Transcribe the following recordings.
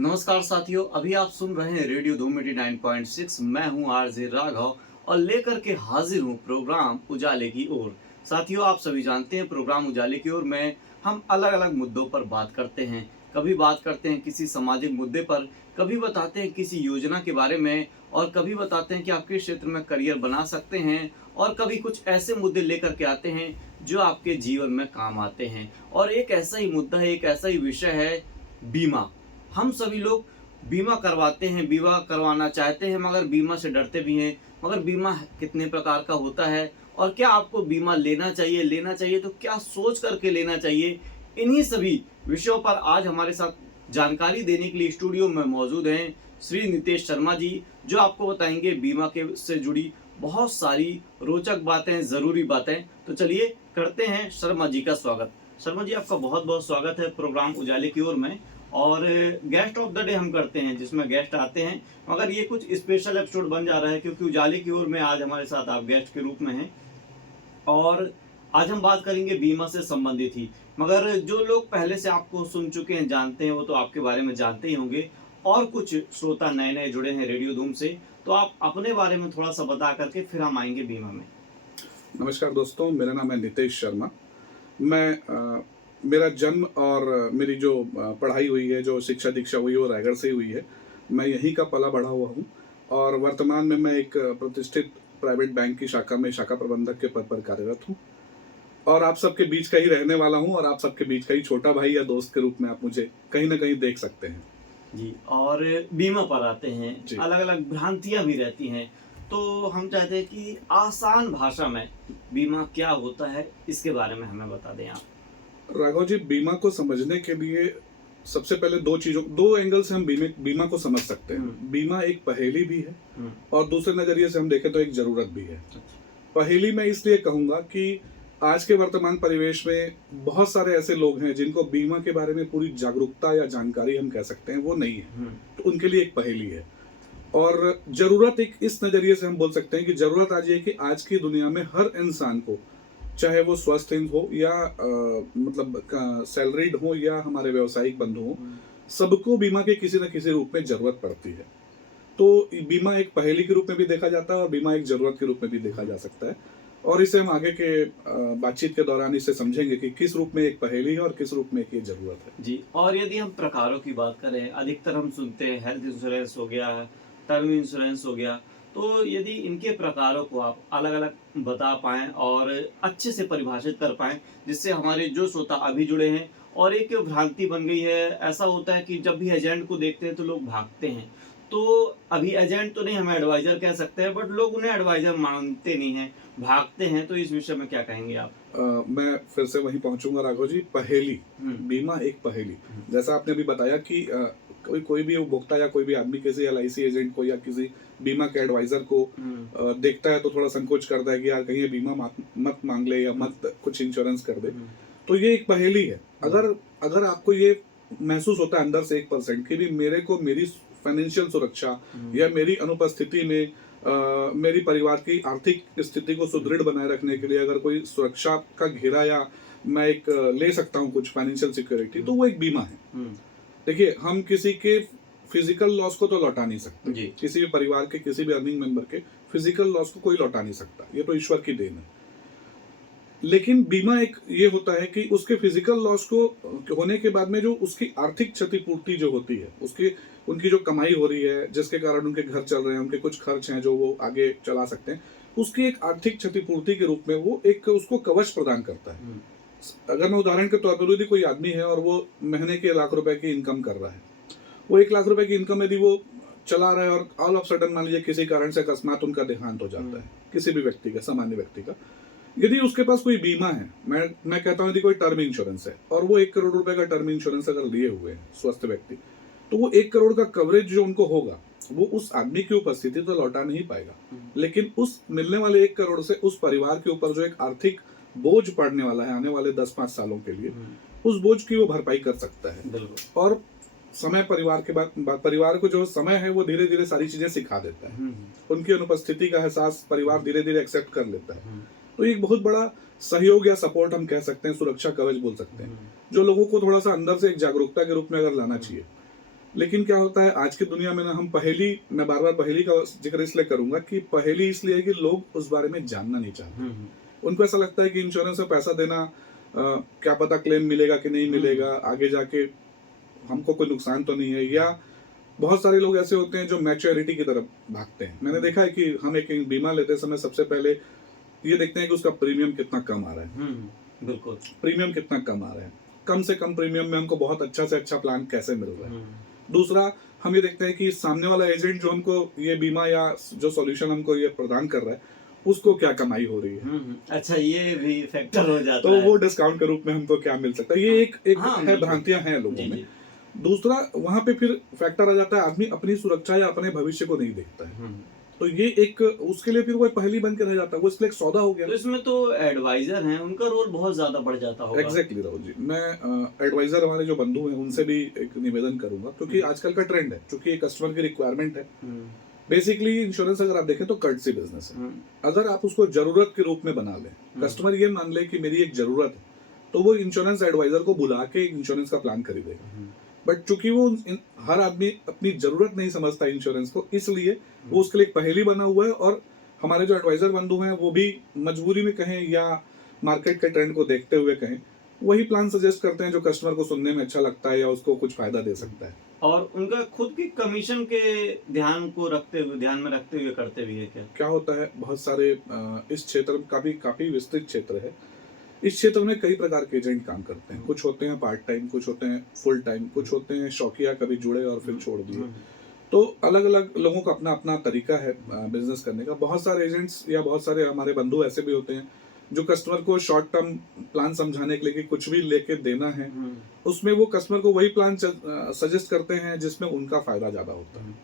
नमस्कार साथियों, अभी आप सुन रहे हैं रेडियो धूम 89.6। मैं हूं आरजे राघव और लेकर के हाजिर हूं प्रोग्राम उजाले की ओर। साथियों, आप सभी जानते हैं प्रोग्राम उजाले की ओर में हम अलग अलग मुद्दों पर बात करते हैं। कभी बात करते हैं किसी सामाजिक मुद्दे पर, कभी बताते हैं किसी योजना के बारे में, और कभी बताते हैं कि आपके क्षेत्र में करियर बना सकते हैं, और कभी कुछ ऐसे मुद्दे लेकर के आते हैं जो आपके जीवन में काम आते हैं। और एक ऐसा ही मुद्दा है, एक ऐसा ही विषय है, बीमा। हम सभी लोग बीमा करवाते हैं, बीमा करवाना चाहते हैं, मगर बीमा से डरते भी हैं। मगर बीमा कितने प्रकार का होता है, और क्या आपको बीमा लेना चाहिए, तो क्या सोच करके लेना चाहिए। इन्हीं सभी विषयों पर आज हमारे साथ जानकारी देने के लिए स्टूडियो में मौजूद हैं श्री नितेश शर्मा जी, जो आपको बताएंगे बीमा के से जुड़ी बहुत सारी रोचक बातें, ज़रूरी बातें। तो चलिए करते हैं शर्मा जी का स्वागत। शर्मा जी, आपका बहुत बहुत स्वागत है प्रोग्राम उजाले की ओर में। और गेस्ट ऑफ द डे हम करते हैं, जिसमें गेस्ट आते हैं, मगर ये कुछ स्पेशल एपिसोड बन जा रहा है क्योंकि उजाले की ओर में आज हमारे साथ आप गेस्ट के रूप में हैं। और आज हम बात करेंगे बीमा से संबंधित ही। मगर जो लोग पहले से आपको सुन चुके हैं, जानते हैं, वो तो आपके बारे में जानते ही होंगे। और कुछ श्रोता नए नए जुड़े हैं रेडियो धूम से, तो आप अपने बारे में थोड़ा सा बता करके फिर हम आएंगे बीमा में। नमस्कार दोस्तों, मेरा नाम है नितेश शर्मा। मैं मेरा जन्म और मेरी जो पढ़ाई हुई है, जो शिक्षा दीक्षा हुई है, वो रायगढ़ से ही हुई है। मैं यहीं का पला बढ़ा हुआ हूँ और वर्तमान में मैं एक प्रतिष्ठित प्राइवेट बैंक की शाखा में शाखा प्रबंधक के पद पर कार्यरत हूँ और आप सबके बीच का ही रहने वाला हूँ और आप सबके बीच का ही छोटा भाई या दोस्त के रूप में आप मुझे कहीं ना कहीं देख सकते हैं जी। और बीमा पर आते हैं, जी। अलग अलग भ्रांतियां भी रहती हैं, तो हम चाहते हैं कि आसान भाषा में बीमा क्या होता है, इसके बारे में हमें बता दें आप। राघव जी, बीमा को समझने के लिए सबसे पहले दो एंगल से हम बीमा को समझ सकते हैं। बीमा एक पहेली भी है और दूसरे नजरिए से हम देखें तो एक जरूरत भी है। पहेली मैं इसलिए कहूंगा कि आज के वर्तमान परिवेश में बहुत सारे ऐसे लोग हैं जिनको बीमा के बारे में पूरी जागरूकता या जानकारी हम कह सकते हैं वो नहीं है, तो उनके लिए एक पहेली है। और जरूरत एक इस नजरिए से हम बोल सकते हैं कि जरूरत आज ये है कि आज की दुनिया में हर इंसान को, चाहे वो स्वस्थ हो या मतलब सैलरीड हो या हमारे व्यवसायिक बंधु हो, सबको बीमा के किसी न किसी रूप में जरूरत पड़ती है। तो बीमा एक पहेली के रूप में भी देखा जाता है और बीमा एक जरूरत के रूप में भी देखा जा सकता है। और इसे हम आगे के बातचीत के दौरान इसे समझेंगे कि किस रूप में एक पहेली है और किस रूप में एक ये जरूरत है। जी। और यदि हम प्रकारों की बात करें, अधिकतर हम सुनते हैं हेल्थ इंश्योरेंस हो गया, टर्म इंश्योरेंस हो गया, तो यदि इनके प्रकारों को आप अलग अलग बता पाएं और अच्छे से परिभाषित कर पाएं, जिससे हमारे जो श्रोता अभी जुड़े हैं, और एक भ्रांति बन गई है, ऐसा होता है कि जब भी एजेंट को देखते हैं तो लोग भागते हैं। तो अभी एजेंट तो नहीं, हम एडवाइजर कह सकते हैं, बट लोग उन्हें एडवाइजर मानते नहीं हैं, भागते हैं। तो इस विषय में क्या कहेंगे आप? मैं फिर से वहीं पहुंचूंगा राघव जी। पहेली, बीमा एक पहेली, जैसा आपने भी बताया कि कोई भी उपभोक्ता या कोई भी आदमी किसी LIC एजेंट को या किसी बीमा के एडवाइजर को देखता है तो थोड़ा संकोच करता है कि यार कहीं ये बीमा मत मांग ले या मत कुछ इंश्योरेंस कर दे। तो ये एक पहेली है। अगर आपको ये महसूस होता है अंदर से 1% कि भी मेरे को मेरी फाइनेंशियल सुरक्षा या मेरी अनुपस्थिति में मेरी परिवार की आर्थिक स्थिति को सुदृढ़ बनाए रखने के लिए अगर कोई सुरक्षा का घेरा या मैं एक ले सकता हूँ कुछ फाइनेंशियल सिक्योरिटी, तो वो एक बीमा है। देखिए, हम किसी के फिजिकल लॉस को तो लौटा नहीं सकते, किसी भी परिवार के किसी भी अर्निंग मेंबर के फिजिकल लॉस को कोई लौटा नहीं सकता, ये तो ईश्वर की देन है। लेकिन बीमा एक ये होता है कि उसके फिजिकल लॉस को होने के बाद में जो उसकी आर्थिक क्षतिपूर्ति जो होती है, उसकी उनकी जो कमाई हो रही है, जिसके कारण उनके घर चल रहे हैं, उनके कुछ खर्च हैं जो वो आगे चला सकते हैं, उसकी एक आर्थिक क्षतिपूर्ति के रूप में वो एक उसको कवच प्रदान करता है। अगर मैं उदाहरण के तौर पर, यदि कोई आदमी है और वो महीने के 1 लाख रुपए की इनकम कर रहा है, वो 1 लाख रुपए की इनकम यदि वो चला रहा है और ऑल ऑफ सडन मान लीजिए किसी कारण से अकस्मात उनका देहांत हो जाता है, किसी भी व्यक्ति का, सामान्य व्यक्ति का, यदि उसके पास कोई बीमा है, मैं कहता हूं यदि कोई टर्म इंश्योरेंस है और वो 1 करोड़ रुपए का टर्म इंश्योरेंस अगर लिए हुए हैं स्वस्थ व्यक्ति, तो वो 1 करोड़ का कवरेज जो उनको होगा वो उस आदमी की उपस्थिति तो लौटा नहीं पाएगा, लेकिन उस मिलने वाले 1 करोड़ से उस परिवार के ऊपर जो एक आर्थिक बोझ पड़ने वाला है आने वाले 10-5 सालों के लिए, उस बोझ की वो भरपाई कर सकता है। और समय, परिवार के बाद परिवार को जो समय है वो धीरे धीरे सारी चीजें सिखा देता है, उनकी अनुपस्थिति का एहसास परिवार धीरे धीरे एक्सेप्ट कर लेता है। तो एक बहुत बड़ा सहयोग या सपोर्ट हम कह सकते हैं, सुरक्षा कवच बोल सकते हैं, जो लोगों को थोड़ा सा अंदर से एक जागरूकता के रूप में अगर लाना चाहिए। लेकिन क्या होता है आज की दुनिया में ना, हम पहेली, मैं बार बार पहेली का जिक्र इसलिए करूंगा कि पहेली इसलिए है कि लोग उस बारे में जानना नहीं चाहते। उनको ऐसा लगता है कि इंश्योरेंस में पैसा देना, क्या पता क्लेम मिलेगा कि नहीं मिलेगा, आगे जाके हमको कोई नुकसान तो नहीं है, या बहुत सारे लोग ऐसे होते हैं जो मैच्योरिटी की तरफ भागते हैं। मैंने देखा है कि हम एक बीमा लेते समय सबसे पहले ये देखते हैं कि उसका प्रीमियम कितना कम आ रहा है। बिल्कुल। प्रीमियम कितना कम आ रहा है, कम से कम प्रीमियम में हमको बहुत अच्छा से अच्छा प्लान कैसे मिल रहा है। दूसरा, हम ये देखते हैं कि सामने वाला एजेंट जो हमको ये बीमा या जो सॉल्यूशन हमको ये प्रदान कर रहा है उसको क्या कमाई हो रही है। अच्छा, ये भी फैक्टर हो जाता तो है। वो डिस्काउंट के रूप में हमको क्या मिल सकता है, ये एक हाँ, है, बिल्कुल। भ्रांतियां हैं लोगों जी, में। जी। दूसरा, वहां पे फिर फैक्टर आ जाता है, आदमी अपनी सुरक्षा या अपने भविष्य को नहीं देखता है। तो ये एक उसके लिए फिर वो पहली बन के रह जाता है, वो इसलिए एक सौदा हो गया। तो इसमें तो एडवाइजर हैं, उनका रोल बहुत ज्यादा बढ़ जाता होगा। एग्जैक्टली राहुल जी, मैं एडवाइजर हमारे जो बंधु हैं उनसे भी एक निवेदन करूंगा, क्योंकि आजकल का ट्रेंड है, क्योंकि कस्टमर की रिक्वायरमेंट है। बेसिकली इंश्योरेंस अगर आप देखें तो कर्टसी बिजनेस है। अगर आप उसको जरूरत के रूप में बना लें, कस्टमर ये मान ले कि मेरी एक जरूरत है, तो वो इंश्योरेंस एडवाइजर को बुला के इंश्योरेंस का प्लान खरीदेगा। बट चूंकि वो हर आदमी अपनी जरूरत नहीं समझता इंश्योरेंस को, इसलिए वो उसके लिए एक पहेली बना हुआ है। और हमारे जो एडवाइजर बंधु हैं वो भी मजबूरी में कहें या मार्केट के ट्रेंड को देखते हुए कहें, वही प्लान सजेस्ट करते हैं जो कस्टमर को सुनने में अच्छा लगता है या उसको कुछ फायदा दे सकता है। और उनका खुद की कमीशन के ध्यान में रखते हुए करते भी है क्या? क्या होता है, बहुत सारे इस क्षेत्र में काफी विस्तृत क्षेत्र है। इस क्षेत्र में कई प्रकार के एजेंट काम करते हैं। कुछ होते हैं पार्ट टाइम, कुछ होते हैं फुल टाइम, कुछ होते हैं शौकिया, कभी जुड़े और फिर छोड़ दिए। तो अलग अलग लोगों का अपना अपना तरीका है बिजनेस करने का। बहुत सारे एजेंट्स या बहुत सारे हमारे बंधु ऐसे भी होते हैं जो कस्टमर को शॉर्ट टर्म प्लान समझाने के लिए कि कुछ भी लेके देना है, उसमें वो कस्टमर को वही प्लान सजेस्ट करते हैं जिसमें उनका फायदा ज्यादा होता है।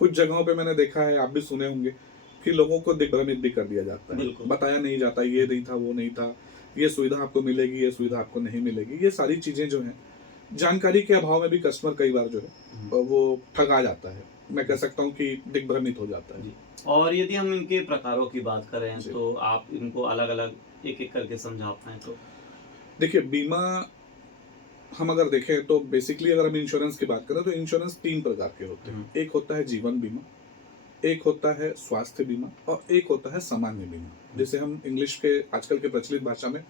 कुछ जगहों पे मैंने देखा है, आप भी सुने होंगे, कि लोगों को दिग्भ्रमित भी कर दिया जाता है, बताया नहीं जाता, ये नहीं था, वो नहीं था, ये सुविधा आपको मिलेगी, ये सुविधा आपको नहीं मिलेगी। ये सारी चीजें जो हैं, जानकारी के अभाव में भी कस्टमर कई बार जो है वो ठगा जाता है। मैं कह सकता हूँ कि दिग्भ्रमित हो जाता है। और यदि हम इनके प्रकारों की बात करें तो आप इनको अलग अलग एक एक करके समझा पाएं तो? देखिए, बीमा हम अगर देखें तो बेसिकली अगर हम इंश्योरेंस की बात करें तो इंश्योरेंस 3 प्रकार के होते हैं। एक होता है जीवन बीमा, एक होता है स्वास्थ्य बीमा, और एक होता है सामान्य बीमा, जिसे हम इंग्लिश के आजकल के प्रचलित भाषा में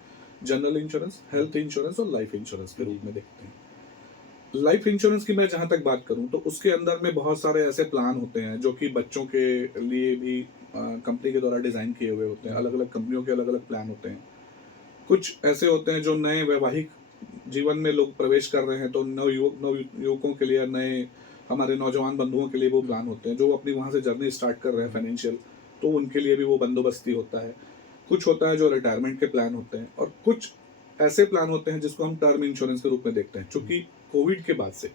जनरल इंश्योरेंस, हेल्थ इंश्योरेंस और लाइफ इंश्योरेंस के रूप में देखते हैं। लाइफ इंश्योरेंस की मैं जहां तक बात करूं तो उसके अंदर में बहुत सारे ऐसे प्लान होते हैं जो कि बच्चों के लिए भी कंपनी के द्वारा डिजाइन किए हुए होते हैं। अलग अलग कंपनियों के अलग अलग प्लान होते हैं। कुछ ऐसे होते हैं जो नए वैवाहिक जीवन में लोग प्रवेश कर रहे हैं, तो नव युवकों के लिए, नए हमारे नौजवान बंधुओं के लिए वो प्लान होते हैं जो अपनी वहां से जर्नी स्टार्ट कर रहे हैं फाइनेंशियल, तो उनके लिए भी वो बंदोबस्ती होता है। कुछ होता है जो रिटायरमेंट के प्लान होते हैं, और कुछ ऐसे प्लान होते हैं जिसको हम टर्म इंश्योरेंस के रूप में देखते हैं। क्योंकि कोविड के बाद से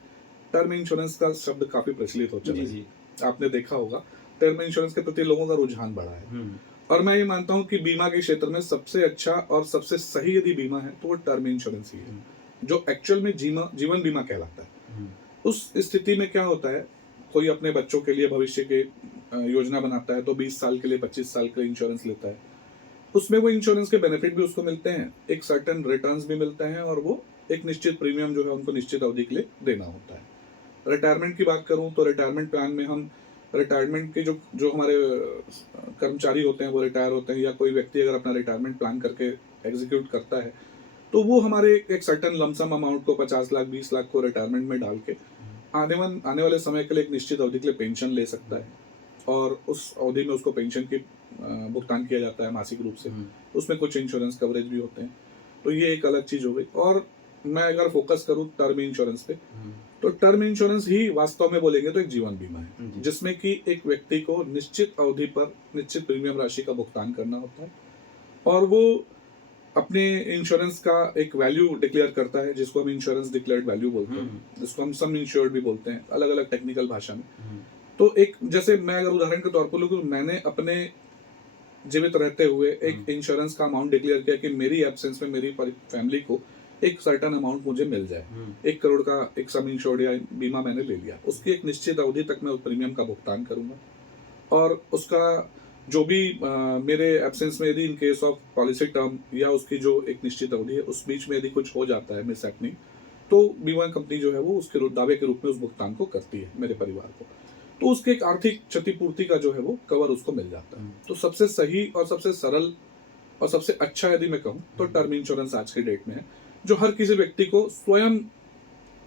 टर्म इंश्योरेंस का शब्द काफी प्रचलित हो चला है। आपने देखा होगा, टर्म इंश्योरेंस के प्रति लोगों का रुझान बढ़ा है। और मैं ये मानता हूँ कि बीमा के क्षेत्र में सबसे अच्छा और सबसे सही यदि बीमा है तो वो टर्म इंश्योरेंस ही है, जो एक्चुअल में जीवन बीमा कहलाता है। उस स्थिति में क्या होता है, कोई अपने बच्चों के लिए भविष्य के योजना बनाता है तो 20 साल के लिए 25 साल का इंश्योरेंस लेता है। उसमें वो इंश्योरेंस के बेनिफिट भी उसको मिलते हैं, एक सर्टेन रिटर्न्स भी मिलते हैं, और वो एक निश्चित प्रीमियम जो है उनको निश्चित अवधि के लिए देना होता है। रिटायरमेंट की बात करूं तो रिटायरमेंट प्लान में हम रिटायरमेंट के जो जो हमारे कर्मचारी होते हैं वो रिटायर होते हैं, या कोई व्यक्ति अगर अपना रिटायरमेंट प्लान करके एग्जीक्यूट करता है तो वो हमारे एक सर्टेन लमसम अमाउंट को 50 लाख 20 लाख को रिटायरमेंट में डाल के आने वाले समय के लिए एक निश्चित अवधि के लिए पेंशन ले सकता है, और उस अवधि में उसको पेंशन की भुगतान किया जाता है मासिक रूप से। उसमें कुछ इंश्योरेंस कवरेज भी होते हैं, तो ये एक अलग चीज हो गई। और मैं अगर फोकस करूं टर्म इंश्योरेंस पे, तो टर्म इंश्योरेंस ही वास्तव में बोलेंगे तो एक जीवन बीमा है, जिसमें कि एक व्यक्ति को निश्चित अवधि पर निश्चित प्रीमियम राशि का भुगतान करना होता है, और वो अपने इंश्योरेंस का एक वैल्यू डिक्लेयर करता है, जिसको हम इंश्योरेंस डिक्लेयर्ड वैल्यू बोलते हैं, जिसको हम सम इंश्योर्ड भी बोलते हैं, अलग अलग टेक्निकल भाषा में। तो एक, जैसे मैं अगर उदाहरण के तौर पर लूं तो मैंने अपने जीवित रहते हुए एक इंश्योरेंस का अमाउंट डिक्लेयर किया कि मेरी एब्सेंस में मेरी फैमिली को एक सर्टेन अमाउंट मुझे मिल जाए। 1 करोड़ का एक सम इंश्योर्ड या बीमा मैंने ले लिया, उसकी एक निश्चित अवधि तक मैं उस प्रीमियम का भुगतान करूंगा, और उसका जो भी मेरे एब्सेंस में यदि in case of policy term या उसकी जो एक निश्चित अवधि है उस बीच में यदि कुछ हो जाता है मिस हैपनिंग, तो बीमा कंपनी जो है वो उसके दावे के रूप में उस भुगतान को करती है मेरे परिवार को, तो उसके एक आर्थिक क्षतिपूर्ति का जो है वो कवर उसको मिल जाता है। तो सबसे सही और सबसे सरल और सबसे अच्छा यदि मैं कहूँ तो टर्म इंश्योरेंस आज के डेट में है, जो हर किसी व्यक्ति को स्वयं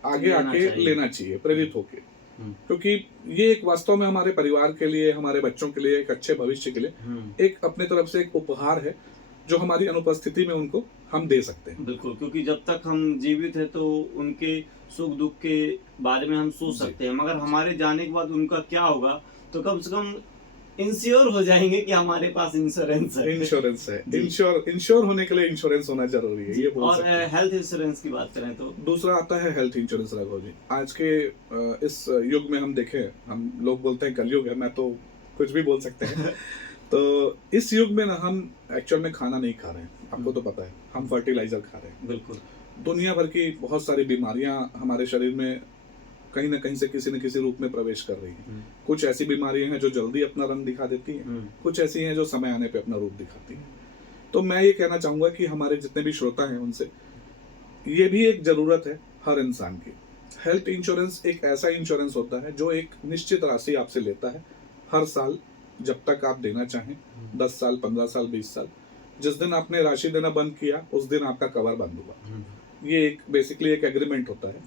आगे आके लेना चाहिए, प्रेरित होके, क्योंकि ये एक वास्तव में हमारे परिवार के लिए, हमारे बच्चों के लिए, एक अच्छे भविष्य के लिए एक अपने तरफ से एक उपहार है जो हमारी अनुपस्थिति में उनको हम दे सकते हैं। बिल्कुल, क्योंकि जब तक हम जीवित है तो उनके सुख दुख के बारे में हम सोच सकते हैं, मगर हमारे जाने के बाद उनका क्या होगा, तो कम से कम इंश्योर हो जाएंगे कि हमारे पास इंश्योरेंस है। इंश्योर होने के लिए इंश्योरेंस होना जरूरी है, ये बोल और हेल्थ इंश्योरेंस की बात करें तो दूसरा आता है हेल्थ इंश्योरेंस। राघव जी, आज के इस युग में हम देखें, हम लोग बोलते हैं कलयुग है, मैं तो कुछ भी बोल सकते हैं तो इस युग में ना हम एक्चुअल में खाना नहीं खा रहे हैं, आपको तो पता है, हम फर्टिलाइजर खा रहे हैं। बिल्कुल, दुनिया भर की बहुत सारी बीमारियां हमारे शरीर में कहीं ना कहीं से किसी न किसी रूप में प्रवेश कर रही हैं। कुछ ऐसी बीमारियां हैं जो जल्दी अपना रंग दिखा देती हैं, कुछ ऐसी हैं जो समय आने पे अपना रूप दिखाती हैं। तो मैं ये कहना चाहूंगा कि हमारे जितने भी श्रोता हैं उनसे ये भी एक जरूरत है हर इंसान की। हेल्थ इंश्योरेंस एक ऐसा इंश्योरेंस होता है जो एक निश्चित राशि आपसे लेता है हर साल, जब तक आप देना चाहें, 10 साल, 15 साल, 20 साल। जिस दिन आपने राशि देना बंद किया उस दिन आपका कवर बंद हुआ। ये एक बेसिकली एक एग्रीमेंट होता है,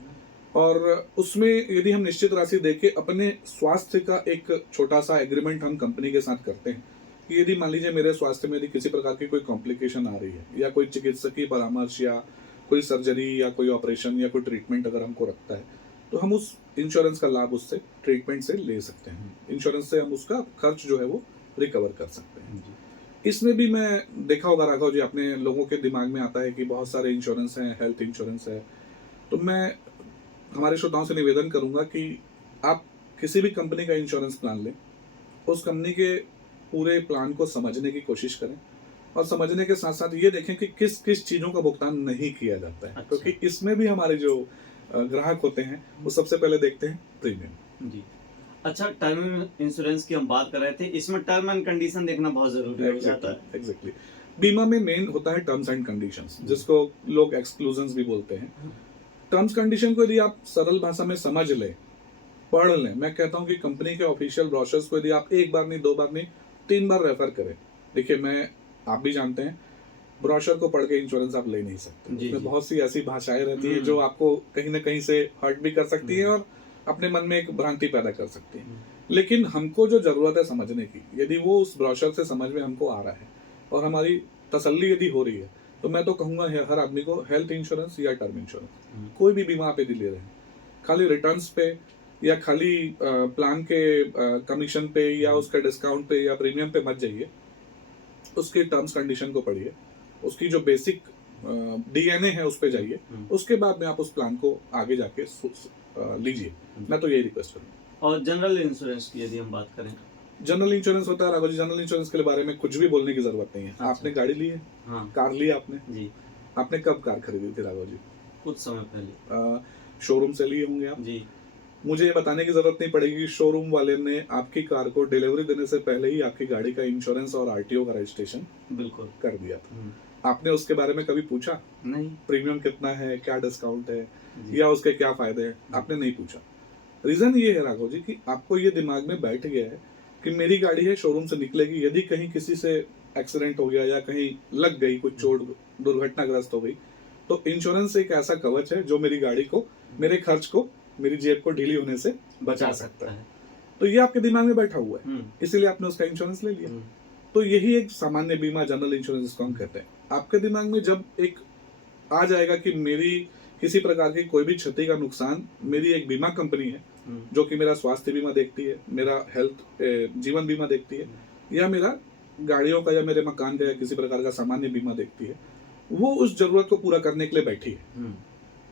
और उसमें यदि हम निश्चित राशि देके अपने स्वास्थ्य का एक छोटा सा एग्रीमेंट हम कंपनी के साथ करते हैं कि यदि मान लीजिए मेरे स्वास्थ्य में यदि किसी प्रकार की कोई कॉम्प्लिकेशन आ रही है, या कोई चिकित्सकीय परामर्श या कोई सर्जरी या कोई ऑपरेशन या कोई ट्रीटमेंट अगर हमको रखता है, तो हम उस इंश्योरेंस का लाभ उससे ट्रीटमेंट से ले सकते हैं। इंश्योरेंस से हम उसका खर्च जो है वो रिकवर कर सकते हैं। इसमें भी मैं देखा होगा राघव जी, अपने लोगों के दिमाग में आता है कि बहुत सारे इंश्योरेंस हैं, हेल्थ इंश्योरेंस है, तो मैं हमारे श्रोताओं से निवेदन करूंगा कि आप किसी भी कंपनी का इंश्योरेंस प्लान लें, उस कंपनी के पूरे प्लान को समझने की कोशिश करें, और समझने के साथ साथ ये देखें कि किस किस चीज़ों का भुगतान नहीं किया जाता है। अच्छा। क्योंकि इसमें भी हमारे जो ग्राहक होते हैं वो सबसे पहले देखते हैं प्रीमियम। जी, अच्छा, टर्म इंश्योरेंस की हम बात कर रहे थे, इसमें टर्म एंड कंडीशन देखना बहुत जरूरी हो जाता है। एग्जैक्टली, बीमा में मेन होता है टर्म्स एंड कंडीशंस, जिसको लोग एक्सक्लूजन्स भी बोलते हैं। टर्म्स कंडीशन को यदि आप सरल भाषा में समझ लें, पढ़ लें, मैं कहता हूं कि कंपनी के ऑफिशियल ब्रोशर्स को यदि आप एक बार नहीं, 2 बार नहीं, 3 बार रेफर करें। देखिए, आप भी जानते हैं, ब्रोशर को पढ़ के इंश्योरेंस आप ले नहीं सकते। उसमें बहुत सी ऐसी भाषाएं रहती है जो आपको कहीं ना कहीं से हर्ट भी कर सकती है और अपने मन में एक भ्रांति पैदा कर सकती है। लेकिन हमको जो जरूरत है समझने की, यदि वो उस ब्रोशर से समझ में हमको आ रहा है और हमारी तसल्ली यदि हो रही है, तो मैं तो कहूंगा हर आदमी को हेल्थ इंश्योरेंस या टर्म इंश्योरेंस, कोई भी बीमा आप यदि ले रहे हैं, खाली रिटर्न्स पे या खाली प्लान के कमीशन पे या उसके डिस्काउंट पे या प्रीमियम पे मत जाइए। उसके टर्म्स कंडीशन को पढ़िए, उसकी जो बेसिक डीएनए है उस पे जाइए, उसके बाद में आप उस प्लान को आगे जाके लीजिए। मैं तो यही रिक्वेस्ट करूँगा। और जनरल इंश्योरेंस की यदि हम बात करें, जनरल इंश्योरेंस होता है राघव जी, जनरल इंश्योरेंस के बारे में कुछ भी बोलने की जरूरत नहीं है। अच्छा। आपने गाड़ी ली है, हाँ, कार ली आपने जी, आपने कब कार खरीदी थी राघव जी? कुछ समय पहले। शोरूम से लिए होंगे आप जी, मुझे ये बताने की जरूरत नहीं पड़ेगी, शोरूम वाले ने आपकी कार को डिलीवरी देने से पहले ही आपकी गाड़ी का इंश्योरेंस और आरटीओ का रजिस्ट्रेशन बिल्कुल कर दिया था। आपने उसके बारे में कभी पूछा नहीं, प्रीमियम कितना है, क्या डिस्काउंट है, जी, या उसके क्या फायदे हैं? आपने नहीं पूछा। रीजन ये है राघव जी कि आपको ये दिमाग में बैठ गया है कि मेरी गाड़ी है, शोरूम से निकलेगी, यदि कहीं किसी से एक्सीडेंट हो गया या कहीं लग गई, कुछ चोट, दुर्घटनाग्रस्त हो गई, तो इंश्योरेंस एक ऐसा कवच है जो मेरी गाड़ी को, मेरे खर्च को, मेरी जेब को ढीली होने से बचा सकता है। तो ये आपके दिमाग में बैठा हुआ है, इसीलिए आपने उसका इंश्योरेंस ले लिया। तो यही एक सामान्य बीमा, जनरल इंश्योरेंस जिसको हम कहते हैं, आपके दिमाग में जब एक आ जाएगा कि मेरी किसी प्रकार की कोई भी क्षति का नुकसान, मेरी एक बीमा कंपनी है जो कि मेरा स्वास्थ्य बीमा देखती है, मेरा हेल्थ जीवन बीमा देखती है, या मेरा गाड़ियों का या मेरे मकान का या किसी प्रकार का सामान्य बीमा देखती है, वो उस जरूरत को पूरा करने के लिए बैठी है।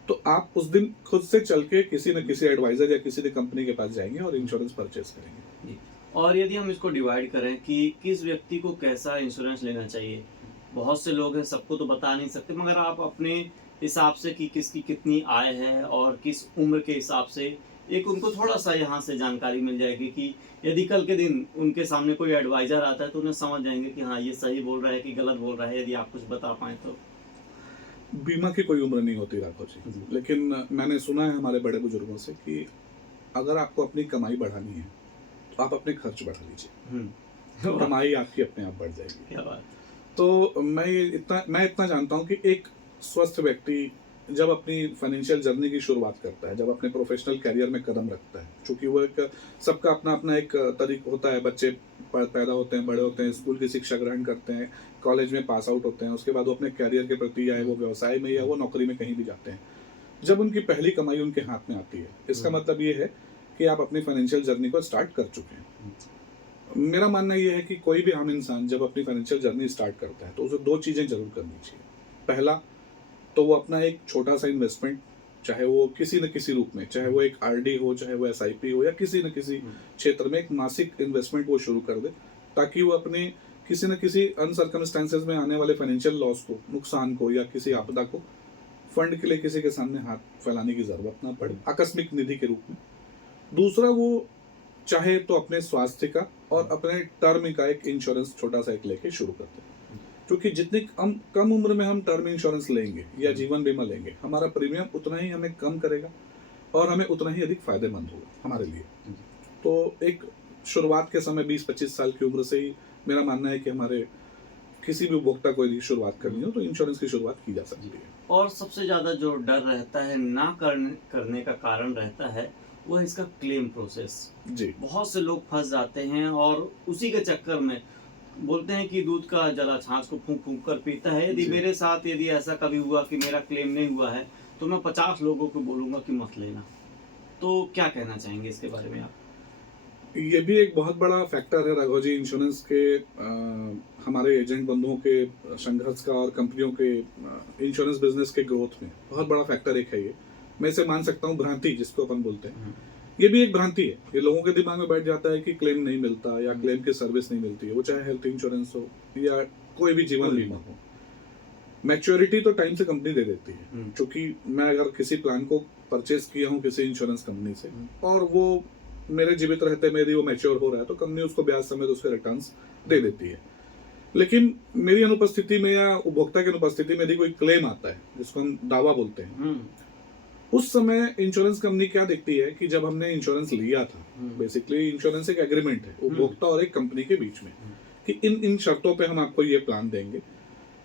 तो आप उस दिन खुद से चल के किसी न किसी एडवाइजर या किसी भी कंपनी के पास जाएंगे और इंश्योरेंस परचेज करेंगे। जी। और यदि हम इसको डिवाइड करें कि किस व्यक्ति को कैसा इंश्योरेंस लेना चाहिए, बहुत से लोग हैं, सबको तो बता नहीं सकते, मगर आप अपने हिसाब से कि किसकी कितनी आय है और किस उम्र के हिसाब से एक उनको थोड़ा सा यहाँ से जानकारी मिल जाएगी कि यदि कल के दिन उनके सामने कोई एडवाइजर आता है तो उन्हें समझ जाएंगे कि हाँ, ये सही बोल रहा है कि गलत बोल रहा है, यदि आप कुछ बता पाएं तो। बीमा की कोई उम्र नहीं होती राघव जी, जी। लेकिन मैंने सुना है हमारे बड़े बुजुर्गों से कि अगर आपको अपनी कमाई बढ़ानी है तो आप अपने खर्च बढ़ा लीजिए, वाह, कमाई आपकी अपने आप बढ़ जाएगी। क्या बात। तो मैं इतना जानता हूँ कि एक स्वस्थ व्यक्ति जब अपनी फाइनेंशियल जर्नी की शुरुआत करता है, जब अपने प्रोफेशनल करियर में कदम रखता है, चूंकि वो एक सबका अपना अपना एक तरीका होता है। बच्चे पैदा होते हैं, बड़े होते हैं, स्कूल की शिक्षा ग्रहण करते हैं, कॉलेज में पास आउट होते हैं, उसके बाद वो अपने करियर के प्रति, या वो व्यवसाय में या वो नौकरी में कहीं भी जाते हैं, जब उनकी पहली कमाई उनके हाथ में आती है, इसका मतलब ये है कि आप अपनी फाइनेंशियल जर्नी को स्टार्ट कर चुके हैं। मेरा मानना ये है कि कोई भी आम इंसान जब अपनी फाइनेंशियल जर्नी स्टार्ट करता है तो उसे दो चीज़ें जरूर करनी चाहिए। पहला तो वो अपना एक छोटा सा इन्वेस्टमेंट, चाहे वो किसी न किसी रूप में, चाहे वो एक आरडी हो, चाहे वो एसआईपी हो, या किसी न किसी क्षेत्र में एक मासिक इन्वेस्टमेंट वो शुरू कर दे, ताकि वो अपने किसी न किसी अनसर्कमस्टेंसेज में आने वाले फाइनेंशियल लॉस को, नुकसान को, या किसी आपदा को फंड के लिए किसी के सामने हाथ फैलाने की जरूरत ना पड़े, आकस्मिक निधि के रूप में। दूसरा, वो चाहे तो अपने स्वास्थ्य का और अपने टर्म का एक इंश्योरेंस छोटा सा एक लेके शुरू करते हैं, क्योंकि जितनी कम उम्र में हम टर्म इंश्योरेंस लेंगे या जीवन बीमा लेंगे, हमारा प्रीमियम उतना ही हमें कम करेगा और हमें उतना ही अधिक फायदेमंद होगा हमारे लिए। तो एक शुरुआत के समय 20-25 साल की उम्र से ही मेरा मानना है कि हमारे किसी भी उपभोक्ता को यदि शुरुआत करनी हो तो इंश्योरेंस की शुरुआत की जा सकती है। और सबसे ज़्यादा जो डर रहता है ना करने का कारण रहता है वो है इसका क्लेम प्रोसेस। जी, बहुत से लोग फंस जाते हैं और उसी के चक्कर में बोलते हैं कि दूध का जला छाछ को फूंक फूंक कर पीता है। यदि जी। मेरे साथ यदि ऐसा कभी हुआ कि मेरा क्लेम नहीं हुआ है तो मैं 50 लोगों को बोलूँगा कि मत लेना। तो क्या कहना चाहेंगे इसके बारे में आप? ये भी एक बहुत बड़ा फैक्टर है राघव जी, इंश्योरेंस के हमारे एजेंट बंधुओं के संघर्ष का और कंपनियों के इंश्योरेंस बिजनेस के ग्रोथ में बहुत बड़ा फैक्टर एक है ये। मैं इसे मान सकता हूँ भ्रांति, जिसको अपन बोलते हैं। ये भी एक भ्रांति है। ये लोगों के दिमाग में बैठ जाता है कि क्लेम नहीं मिलता या क्लेम की सर्विस नहीं मिलती है, वो चाहे हेल्थ इंश्योरेंस हो या कोई भी जीवन बीमा हो। मैच्योरिटी तो टाइम से कंपनी दे देती है, क्योंकि मैं अगर किसी प्लान को परचेज किया हूँ किसी इंश्योरेंस कंपनी से और वो मेरे जीवित रहते में यदि वो मैच्योर हो रहा है तो कंपनी उसको ब्याज समेत उसके रिटर्न्स दे देती है। लेकिन मेरी अनुपस्थिति में या उपभोक्ता की अनुपस्थिति में यदि कोई क्लेम आता है, जिसको हम दावा बोलते हैं, उस समय इंश्योरेंस कंपनी क्या देखती है कि जब हमने इंश्योरेंस लिया था, बेसिकली इंश्योरेंस एक एग्रीमेंट है उपभोक्ता और एक कंपनी के बीच में कि इन शर्तों पे हम आपको ये प्लान देंगे,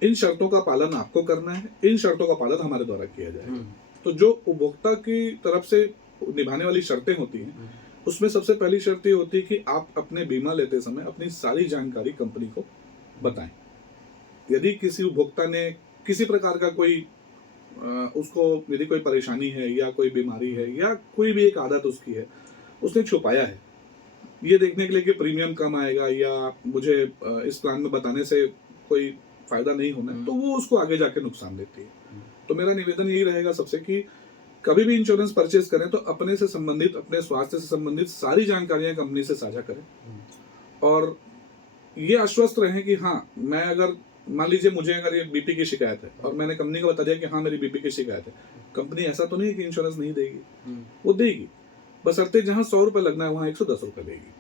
इन शर्तों का पालन आपको करना है, इन शर्तों का पालन हमारे द्वारा किया जाएगा। तो जो उपभोक्ता की तरफ से निभाने वाली शर्तें होती हैं, उसमें सबसे पहली शर्त ये होती है कि आप अपने बीमा लेते समय अपनी सारी जानकारी कंपनी को बताएं। यदि किसी उपभोक्ता ने किसी प्रकार का कोई उसको यदि कोई परेशानी है या कोई बीमारी है या कोई भी एक आदत उसकी है, उसने छुपाया है ये देखने के लिए कि प्रीमियम कम आएगा या मुझे इस प्लान में बताने से कोई फायदा नहीं होना है, तो वो उसको आगे जाके नुकसान देती है। तो मेरा निवेदन यही रहेगा सबसे कि कभी भी इंश्योरेंस परचेज करें तो अपने से संबंधित, अपने स्वास्थ्य से संबंधित सारी जानकारियां कंपनी से साझा करें और ये आश्वस्त रहें कि हाँ, मैं अगर मान लीजिए मुझे अगर ये बीपी की शिकायत है और मैंने कंपनी को बता दिया कि हाँ मेरी बीपी की शिकायत है, कंपनी ऐसा तो नहीं है कि इंश्योरेंस नहीं देगी, वो देगी। बशर्ते जहाँ 100 रुपए लगना है वहाँ 110 रुपए देगी।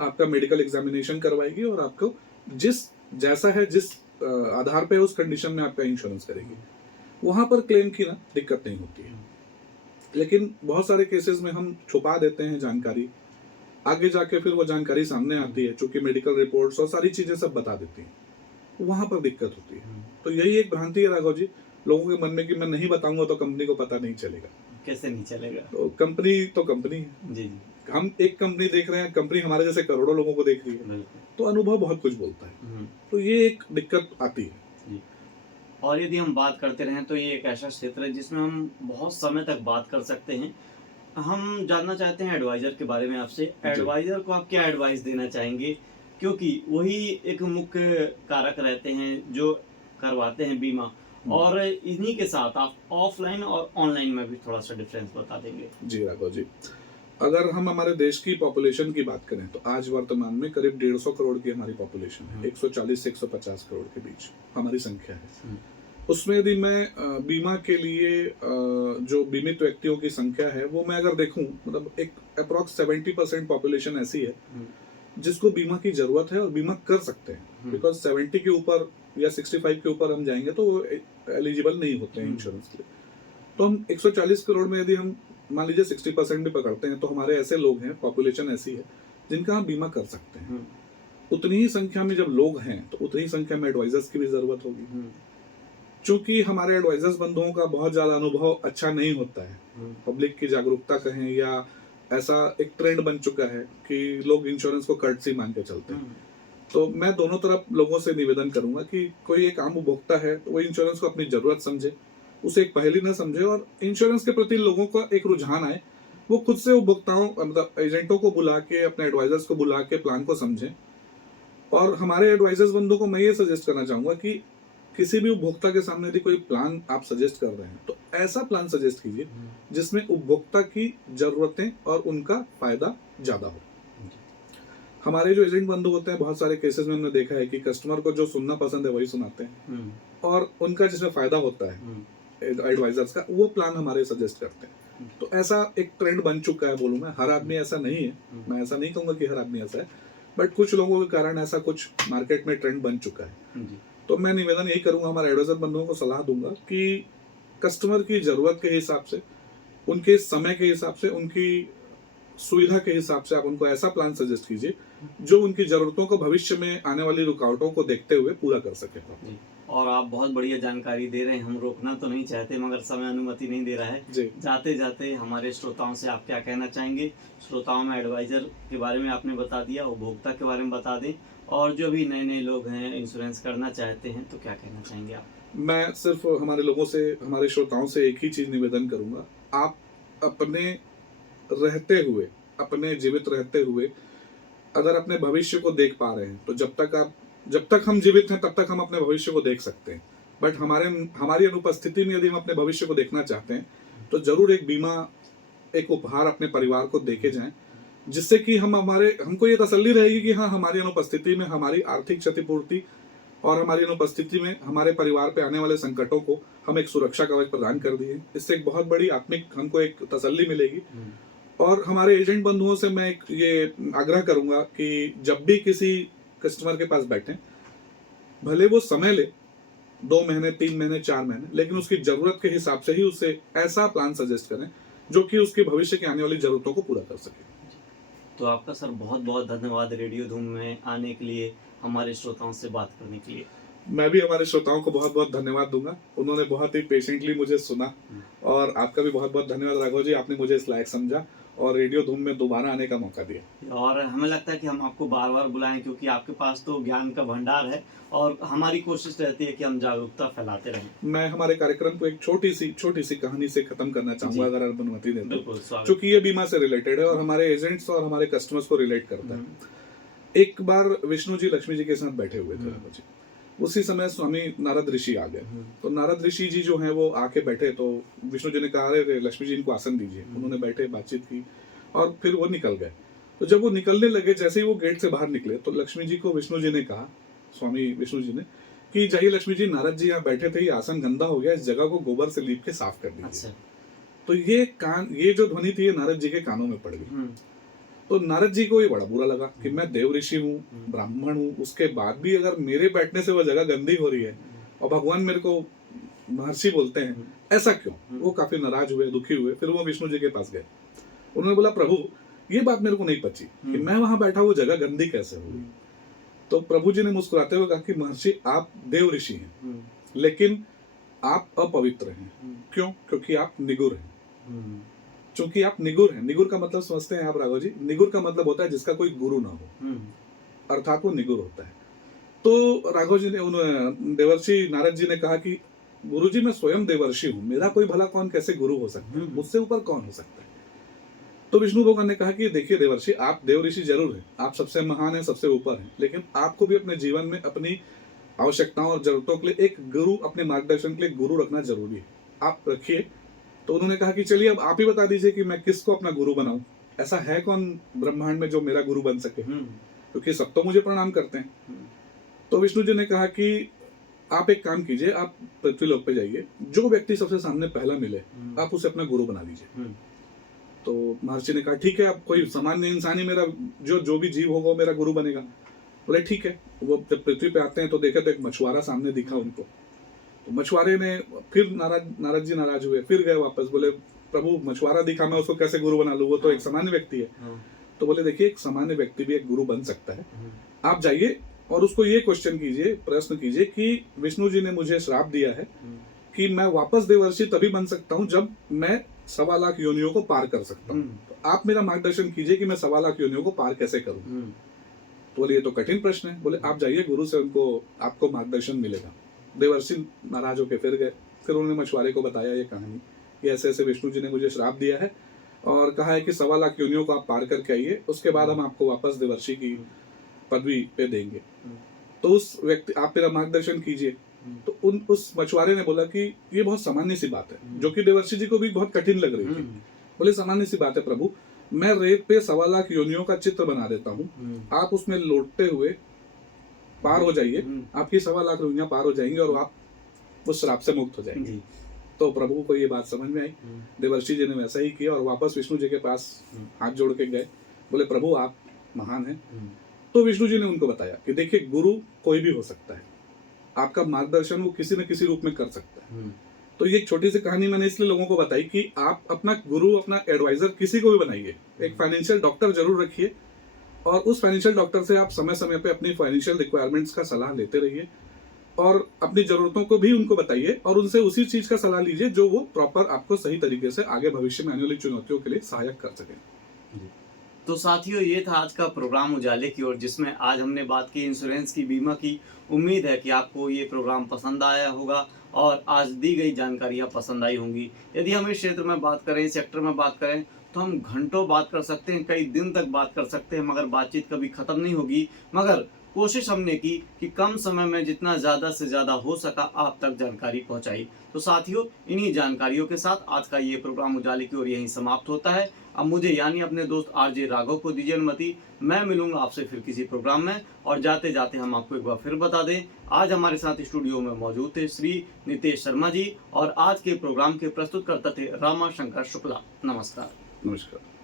आपका मेडिकल एग्जामिनेशन करवाएगी और आपको जैसा है जिस आधार पे उस कंडीशन में आपका इंश्योरेंस करेगी, वहां पर क्लेम की ना दिक्कत नहीं होती है। लेकिन बहुत सारे केसेस में हम छुपा देते हैं जानकारी, आगे जाके फिर वो जानकारी सामने आती है, चूंकि मेडिकल रिपोर्ट्स और सारी चीजें सब बता देती हैं, वहां पर दिक्कत होती है। तो यही एक भ्रांति है राघव जी लोगों के मन में कि मैं नहीं बताऊंगा तो कंपनी को पता नहीं चलेगा। कैसे नहीं चलेगा? तो कंपनी है जी। हम एक कंपनी देख रहे हैं, कंपनी हमारे जैसे करोड़ों लोगों को देख रही है, तो अनुभव बहुत कुछ बोलता है। तो ये एक दिक्कत आती है। और यदि हम बात करते रहें तो ये एक ऐसा क्षेत्र है जिसमें हम बहुत समय तक बात कर सकते हैं। हम जानना चाहते हैं एडवाइजर के बारे में आपसे। एडवाइजर को आप क्या एडवाइस देना चाहेंगे, क्योंकि वही एक मुख्य कारक रहते हैं जो करवाते हैं बीमा, और इन्हीं के साथ आप ऑफलाइन और ऑनलाइन में भी थोड़ा सा डिफरेंस बता देंगे। जी राघव जी, अगर हम हमारे देश की पॉपुलेशन की बात करें तो आज वर्तमान में करीब 150 करोड़ की हमारी पॉपुलेशन है। 140 से 150 करोड़ के बीच हमारी संख्या है। उसमें यदि मैं बीमा के लिए जो बीमित व्यक्तियों की संख्या है वो मैं अगर देखूं, मतलब एक अप्रॉक्स 70% पॉपुलेशन ऐसी है जिसको बीमा की जरूरत है और बीमा कर सकते हैं, बिकॉज 70 के ऊपर या 65 के ऊपर हम जाएंगे तो वो एलिजिबल नहीं होते हैं इंश्योरेंस के लिए। तो हम 140 करोड़ में यदि हम मान लीजिए 60% भी पकड़ते हैं तो हमारे ऐसे लोग हैं, पॉपुलेशन ऐसी है जिनका हम बीमा कर सकते हैं। उतनी ही संख्या में जब लोग हैं तो उतनी ही संख्या में एडवाइजर्स की भी जरूरत होगी। चूंकि हमारे एडवाइजर्स बंधुओं का बहुत ज्यादा अनुभव अच्छा नहीं होता है, पब्लिक की जागरूकता कहें या ऐसा एक ट्रेंड बन चुका है कि लोग इंश्योरेंस को कर्टसी मान के चलते हैं। तो मैं दोनों तरफ लोगों से निवेदन करूंगा कि कोई एक आम उपभोक्ता है तो वो इंश्योरेंस को अपनी जरूरत समझे, उसे एक पहेली न समझे, और इंश्योरेंस के प्रति लोगों का एक रुझान आए, वो खुद से उपभोक्ताओं मतलब एजेंटों को बुला के, अपने एडवाइजर्स को बुला के प्लान को समझें। और हमारे एडवाइजर्स बंधुओं को मैं ये सजेस्ट करना चाहूंगा कि किसी भी उपभोक्ता के सामने यदि कोई प्लान आप सजेस्ट कर रहे हैं तो ऐसा प्लान सजेस्ट कीजिए जिसमें उपभोक्ता की जरूरतें और उनका फायदा ज्यादा हो। हमारे जो एजेंट बंधु होते हैं, बहुत सारे केसेस में हमने देखा है कि कस्टमर को जो सुनना पसंद है वही सुनाते हैं, और उनका जिसमें फायदा होता है एडवाइजर्स का, वो प्लान हमारे सजेस्ट करते हैं। तो ऐसा एक ट्रेंड बन चुका है, बोलूं मैं, हर आदमी ऐसा नहीं है, मैं ऐसा नहीं कहूंगा कि हर आदमी ऐसा है, बट कुछ लोगों के कारण ऐसा कुछ मार्केट में ट्रेंड बन चुका है। तो मैं निवेदन यही करूंगा, हमारे एडवाइजर बंधुओं को सलाह दूंगा कि कस्टमर की जरूरत के हिसाब से, उनके समय के हिसाब से, उनकी सुविधा के हिसाब से आप उनको ऐसा प्लान सजेस्ट कीजिए जो उनकी जरूरतों को भविष्य में आने वाली रुकावटों को देखते हुए पूरा कर सके। और आप बहुत बढ़िया जानकारी दे रहे हैं, हम रोकना तो नहीं चाहते मगर समय अनुमति नहीं दे रहा है। जाते जाते हमारे श्रोताओं से आप क्या कहना चाहेंगे? श्रोताओं में एडवाइजर के बारे में आपने बता दिया, उपभोक्ता के बारे में बता दें, और जो भी नए नए लोग हैं इंश्योरेंस करना चाहते हैं तो क्या कहना चाहेंगे आप? मैं सिर्फ हमारे लोगों से, हमारे श्रोताओं से एक ही चीज निवेदन करूंगा, आप अपने रहते हुए, अपने जीवित रहते हुए अगर अपने भविष्य को देख पा रहे हैं तो जब तक हम जीवित हैं तब तक हम अपने भविष्य को देख सकते हैं, बट हमारी अनुपस्थिति में यदि हम अपने भविष्य को देखना चाहते हैं तो जरूर एक बीमा, एक उपहार अपने परिवार को देके जाएं, जिससे कि हमको ये तसल्ली रहेगी कि हाँ, हमारी अनुपस्थिति में हमारी आर्थिक क्षतिपूर्ति और हमारी अनुपस्थिति में हमारे परिवार पे आने वाले संकटों को हम एक सुरक्षा कवच प्रदान कर दिए। इससे एक बहुत बड़ी आत्मिक हमको एक तसल्ली मिलेगी। और हमारे एजेंट बंधुओं से मैं ये आग्रह करूंगा कि जब भी किसी कस्टमर के पास बैठे, भले वो समय ले 2 महीने, 3 महीने, 4 महीने, लेकिन उसकी जरूरत के हिसाब से ही उसे ऐसा प्लान सजेस्ट करें जो कि उसके भविष्य की आने वाली जरूरतों को पूरा कर सके। तो आपका सर बहुत बहुत धन्यवाद रेडियो धूम में आने के लिए, हमारे श्रोताओं से बात करने के लिए। मैं भी हमारे श्रोताओं को बहुत बहुत धन्यवाद दूंगा, उन्होंने बहुत ही पेशेंटली मुझे सुना। और आपका भी बहुत बहुत धन्यवाद राघव जी, आपने मुझे इस लायक समझा और रेडियो धूम में दोबारा आने का मौका दिया। और हमें लगता है कि हम आपको बार बार बुलाएं, क्योंकि आपके पास तो ज्ञान का भंडार है और हमारी कोशिश रहती है कि हम जागरूकता फैलाते रहें। मैं हमारे कार्यक्रम को एक छोटी सी कहानी से खत्म करना चाहूंगा, अगर आप अनुमति दें तो, जो कि ये बीमा से रिलेटेड है और हमारे एजेंट्स और हमारे कस्टमर्स को रिलेट करता है। एक बार विष्णु जी लक्ष्मी जी के साथ बैठे हुए थे राघव जी, उसी समय स्वामी नारद ऋषि आ गए। तो नारद ऋषि जी जो हैं वो आके बैठे, तो विष्णु जी ने कहा, अरे लक्ष्मी जी इनको आसन दीजिए। उन्होंने बैठे, बातचीत की और फिर वो निकल गए। तो जब वो निकलने लगे, जैसे ही वो गेट से बाहर निकले तो लक्ष्मी जी को विष्णु जी ने कहा, स्वामी विष्णु जी ने, कि जाइए लक्ष्मी जी, नारद जी यहाँ बैठे थे, ये आसन गंदा हो गया, इस जगह को गोबर से लीप के साफ कर दीजिए। तो ये जो ध्वनि थी ये नारद जी के कानों में पड़ गई। तो नारद जी को ये बड़ा बुरा लगा कि मैं देव ऋषि हूँ, ब्राह्मण हूँ, उसके बाद भी अगर मेरे बैठने से वह जगह गंदी हो रही है और भगवान मेरे को महर्षि बोलते हैं, ऐसा क्यों? वो काफी नाराज हुए, दुखी हुए। फिर वो विष्णु जी के पास गए, उन्होंने बोला, प्रभु ये बात मेरे को नहीं पची कि मैं वहां बैठा वो जगह गंदी कैसे हुई। तो प्रभु जी ने मुस्कुराते हुए कहा कि महर्षि आप देव ऋषि हैं, लेकिन आप अपवित्र हैं। क्यों? क्योंकि आप निगुर हैं। चूंकि आप निगुर हैं, निगुर का मतलब समझते हैं आप राघव जी? निगुर का मतलब होता है जिसका कोई गुरु ना हो, अर्थात वो निगुर होता है। तो राघव जी ने, देवर्षि नारद जी ने कहा कि गुरु जी मैं स्वयं देवर्षि हूँ, मेरा कोई भला कौन कैसे गुरु हो सकता है, मुझसे ऊपर कौन हो सकता है? तो विष्णु भगवान ने कहा कि देखिए देवर्षि, आप देव ऋषि जरूर हैं, आप सबसे महान हैं, सबसे ऊपर हैं, लेकिन आपको भी अपने जीवन में अपनी आवश्यकताओं और जरूरतों के लिए एक गुरु, अपने मार्गदर्शन के लिए गुरु रखना जरूरी है, आप रखिए। तो उन्होंने कहा कि चलिए अब आप ही बता दीजिए कि मैं किसको अपना गुरु बनाऊं, ऐसा है कौन ब्रह्मांड में जो मेरा गुरु बन सके, क्योंकि सब तो मुझे प्रणाम करते हैं। तो विष्णु जी ने कहा कि आप एक काम कीजिए, आप पृथ्वी लोक पे जाइए, जो व्यक्ति सबसे सामने पहला मिले आप उसे अपना गुरु बना लीजिए। तो महर्षि ने कहा ठीक है, अब कोई सामान्य इंसान ही मेरा जो भी जीव होगा वो मेरा गुरु बनेगा। बोले ठीक है। वो जब पृथ्वी पे आते हैं तो देखा तो एक मछुआरा सामने दिखा उनको। तो मछुआरे ने फिर नारद जी नाराज हुए, फिर गए वापस, बोले प्रभु मछुआरा दिखा, मैं उसको कैसे गुरु बना लूं, वो तो एक सामान्य व्यक्ति है। तो बोले देखिए, एक सामान्य व्यक्ति भी एक गुरु बन सकता है। आप जाइए और उसको ये क्वेश्चन कीजिए, प्रश्न कीजिए कि विष्णु जी ने मुझे श्राप दिया है कि मैं वापस देवर्षि तभी बन सकता हूँ जब मैं 1.25 लाख योनियों को पार कर सकता हूँ। तो आप मेरा मार्गदर्शन कीजिए कि मैं 1.25 लाख योनियों को पार कैसे करूँ। तो बोले ये तो कठिन प्रश्न है। बोले आप जाइए गुरु से, उनको आपको मार्गदर्शन मिलेगा। देवर्षि नाराज होकर फिर गए। फिर उन्होंने मछुआरे को बताया ये कहानी कि ऐसे ऐसे विष्णु जी ने मुझे श्राप दिया है और कहा है कि 1.25 लाख योनियों को आप पार करके आइए, उसके बाद हम आपको वापस देवर्षि की पदवी पे देंगे। तो उस व्यक्ति, आप मेरा मार्गदर्शन कीजिए। तो उस मछुआरे ने बोला कि ये बहुत सामान्य सी बात है, जो कि देवर्षि जी को भी बहुत कठिन लग रही थी। बोले सामान्य सी बात है प्रभु, मैं रेत पे 1.25 लाख योनियों का चित्र बना देता हूँ, आप उसमें लौटते हुए पार हो जाइए, आपकी 1.25 लाख योनियां पार हो जाएंगी और आप उस श्राप से मुक्त हो जाएंगे। तो प्रभु को ये बात समझ में आई। देवर्षि जी ने वैसा ही किया और वापस विष्णु जी के पास हाथ जोड़ के गए। बोले प्रभु आप महान हैं। तो विष्णु जी ने उनको बताया कि देखिए, गुरु कोई भी हो सकता है, आपका मार्गदर्शन वो किसी न किसी रूप में कर सकता है। तो ये एक छोटी सी कहानी मैंने इसलिए लोगों को बताई कि आप अपना गुरु, अपना एडवाइजर किसी को भी बनाइए। एक फाइनेंशियल डॉक्टर जरूर रखिए और उस फाइनेंशियल डॉक्टर से आप समय समय पे अपनी फाइनेंशियल रिक्वायरमेंट्स का सलाह लेते रहिए और अपनी जरूरतों को भी उनको बताइए और उनसे उसी चीज का सलाह लीजिए जो वो प्रॉपर आपको सही तरीके से आगे भविष्य में आने वाली चुनौतियों के लिए सहायक कर सके। तो साथियों, ये था आज का प्रोग्राम उजाले की ओर, जिसमें आज हमने बात की इंश्योरेंस की, बीमा की। उम्मीद है कि आपको ये प्रोग्राम पसंद आया होगा और आज दी गई जानकारियाँ पसंद आई होंगी। यदि हम इस क्षेत्र में बात करें, सेक्टर में बात करें, तो हम घंटों बात कर सकते हैं, कई दिन तक बात कर सकते हैं, मगर बातचीत कभी ख़त्म नहीं होगी। मगर कोशिश हमने की कि कम समय में जितना ज़्यादा से ज़्यादा हो सका आप तक जानकारी पहुंचाई। तो साथियों, इन्हीं जानकारियों के साथ आज का ये प्रोग्राम उजाले की ओर यहीं समाप्त होता है। अब मुझे यानी अपने दोस्त आरजे राघव को दीजिए अनुमति। मैं मिलूंगा आपसे फिर किसी प्रोग्राम में। और जाते जाते हम आपको एक बार फिर बता दें, आज हमारे साथ स्टूडियो में मौजूद थे श्री नितेश शर्मा जी और आज के प्रोग्राम के प्रस्तुतकर्ता थे रामा शंकर शुक्ला। नमस्कार। नमस्कार।